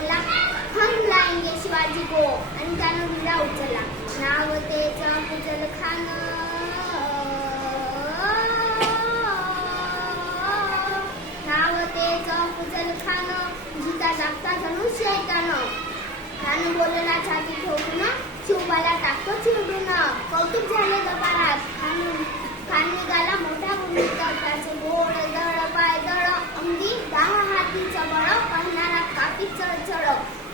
बोलला, हम लाएंगे शिवाजी को, आणि त्यानं विडा उचलला. नाव तेचं अफजल खान, नाव तेचं अफजल खान, जिता जागता जणू शैतान. खान बोलला छाती ठोकून, शिवबाला टाकतो चिरडून. कौतुक झाले दरबारात. खान निघाला मोठा गुंडीत, त्याचे गोड दळ पाय दळ, अंगी 10 हातीचं बळ, पाहणारा कापी चळचळ.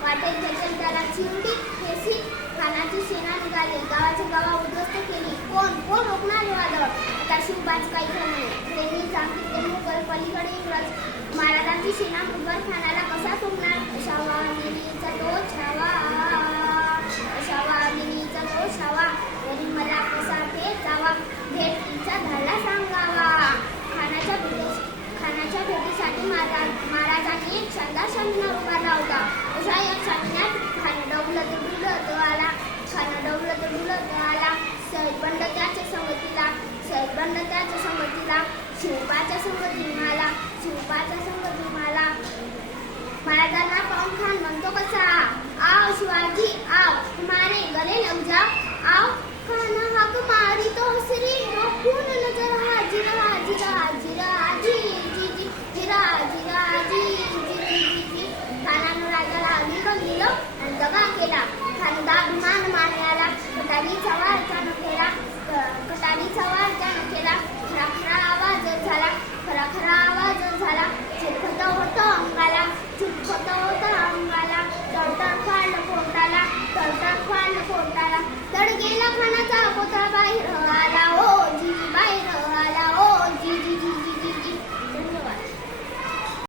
वाटेत भेटेल त्याला चिरडी ठेसी, खानाची सेना निघाली, गावाच्या गावा उद्ध्वस्त केली. कोण रोखणार हे वादळ? आता शिवबाच काही खरं नाही. त्यांनी सांगितले मुघल पलीकडे इंग्रज, महाराजांची सेना मुघल खानाला कसा सोडणार? अशा वाघिणीचा तो छावा, अशा वाघिणीचा तो छावा, तरी मला कसा भेटावा, भेट तिचा धाडला सांगावा. खानाच्या भेटीसाठी महाराजांनी एक शानदार शामियाना उभारला होता. अशा या शामियानात खान डौलत डुलत आला, सैदबंड त्याच्या संगतीला, शिवबाच्या संगती मला. महाराजांना पाहून खान म्हणतो कसा, आव शिवाजी,